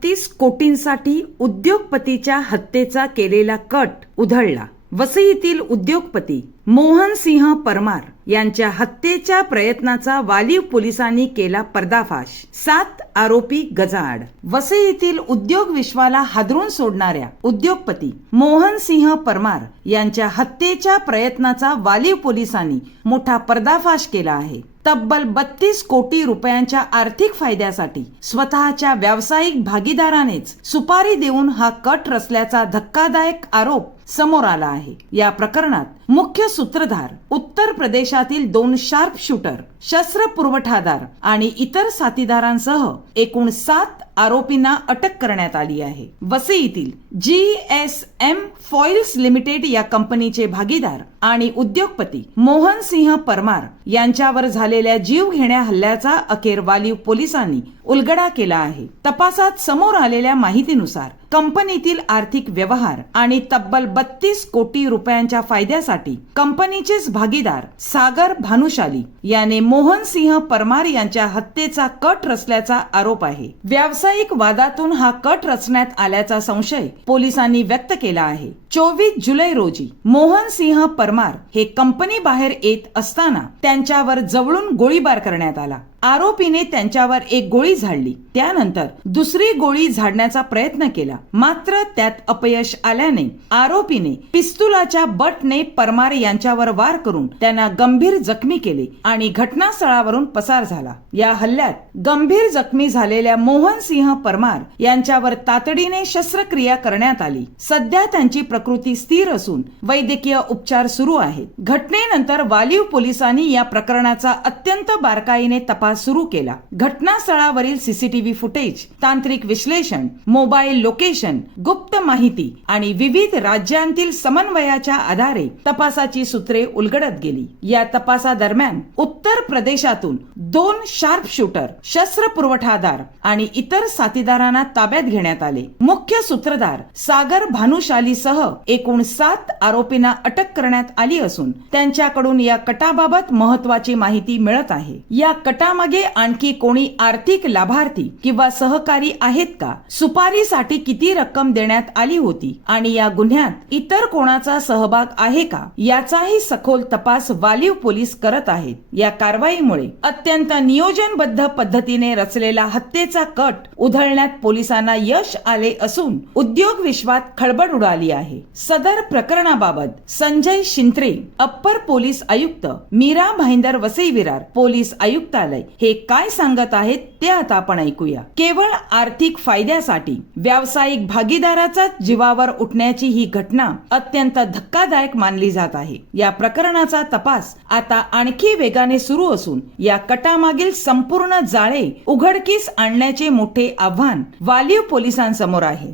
32 कोटींसाठी उद्योगपतीच्या हत्येचा केलेला कट उधळला. वसईतील उद्योगपती मोहन सिंह परमार यांच्या हत्येच्या प्रयत्नाचा वालीव पोलिसांनी केला पर्दाफाश. 7 आरोपी गजाआड. वसईतील उद्योग विश्वाला हादरून सोडणाऱ्या उद्योगपती मोहन सिंह परमार यांच्या हत्येच्या प्रयत्नाचा वालीव पोलिसांनी मोठा पर्दाफाश केला आहे. तब्बल 32 कोटी रुपयांच्या आर्थिक फायद्यासाठी स्वतःच्या व्यावसायिक भागीदारानेच सुपारी देऊन हा कट रचल्याचा धक्कादायक आरोप समोर आला आहे. या प्रकरणात मुख्य सूत्रधार उत्तर प्रदेशातील 2 शार्प शूटर, शस्त्र पुरवठादार आणि इतर साथीदारांसह एकूण 7 आरोपींना अटक करण्यात आली आहे. वसईतील GSM फॉइल्स लिमिटेड या कंपनीचे भागीदार आणि उद्योगपती मोहन सिंह परमार यांच्यावर झालेल्या जीवघेण्या हल्ल्याचा अखेर वालीव पोलिसांनी उलगडा केला आहे. तपासात समोर आलेल्या माहितीनुसार कंपनीतील आर्थिक व्यवहार आणि तब्बल 32 कोटी रुपयांच्या फायद्यासाठी कंपनीचेच भागीदार सागर भानुशाली याने मोहन सिंह परमार यांच्या हत्येचा कट रचल्याचा आरोप आहे. व्यावसायिक वादातून हा कट रचण्यात आल्याचा संशय पोलिसांनी व्यक्त केला आहे. 24 जुलै रोजी मोहन सिंह परमार हे कंपनी बाहेर येत असताना त्यांच्यावर जवळून गोळीबार करण्यात आला. आरोपीने त्यांच्यावर एक गोळी झाडली. त्यानंतर दुसरी गोळी झाडण्याचा प्रयत्न केला, मात्र त्यात अपयश आल्याने आरोपीने पिस्तुलाच्या बटने परमार यांच्यावर वार करून त्यांना गंभीर जखमी केले आणि घटनास्थळावरून पसार झाला. या हल्ल्यात गंभीर जखमी झालेल्या मोहन सिंह परमार यांच्यावर तातडीने शस्त्रक्रिया करण्यात आली. सध्या त्यांची प्रकृती स्थिर असून वैद्यकीय उपचार सुरू आहेत. घटनेनंतर वालीव पोलिसांनी या प्रकरणाचा अत्यंत बारकाईने तपास सुरू केला. घटनास्थळावरील सीसीटीव्ही फुटेज, तांत्रिक विश्लेषण, मोबाईल लोकेशन, गुप्त माहिती आणि विविध राज्यांतील समन्वयाच्या आधारे तपासाची सूत्रे उलगडत गेली. या तपासादरम्यान उत्तर प्रदेशातून 2 शार्प शूटर, शस्त्र पुरवठादार आणि इतर साथीदारांना ताब्यात घेण्यात आले. मुख्य सूत्रधार सागर भानुशाली सह एकूण 7 आरोपींना अटक करण्यात आली असून त्यांच्याकडून या कटाबाबत महत्वाची माहिती मिळत आहे. या कटामागे आणखी कोणी आर्थिक लाभार्थी किंवा सहकारी आहेत का? सुपारीसाठी किती रक्कम देण्यात आली होती आणि या गुन्ह्यात इतर कोणाचा सहभाग आहे का, याचाही सखोल तपास वालीव पोलीस करत आहेत. या कारवाईमुळे अत्यंत नियोजनबद्ध पद्धतीने रचलेला हत्येचा कट उधळण्यात पोलिसांना यश आले असून उद्योग विश्वात खळबळ उडाली आहे. सदर प्रकरणाबाबत संजय शिंत्रे, अप्पर पोलीस आयुक्त, मीरा भाईंदर, वसई विरार पोलीस आयुक्तालय हे काय सांगत आहेत ते आता आपण ऐकूया. केवळ आर्थिक फायद्यासाठी व्यावसायिक भागीदाराचा जीवावर उठण्याची ही घटना अत्यंत धक्कादायक मानली जात आहे. या प्रकरणाचा तपास आता आणखी वेगाने सुरू असून या कटामागील संपूर्ण जाळे उघडकीस आणण्याचे मोठे आव्हान वालीव पोलिसांसमोर आहे.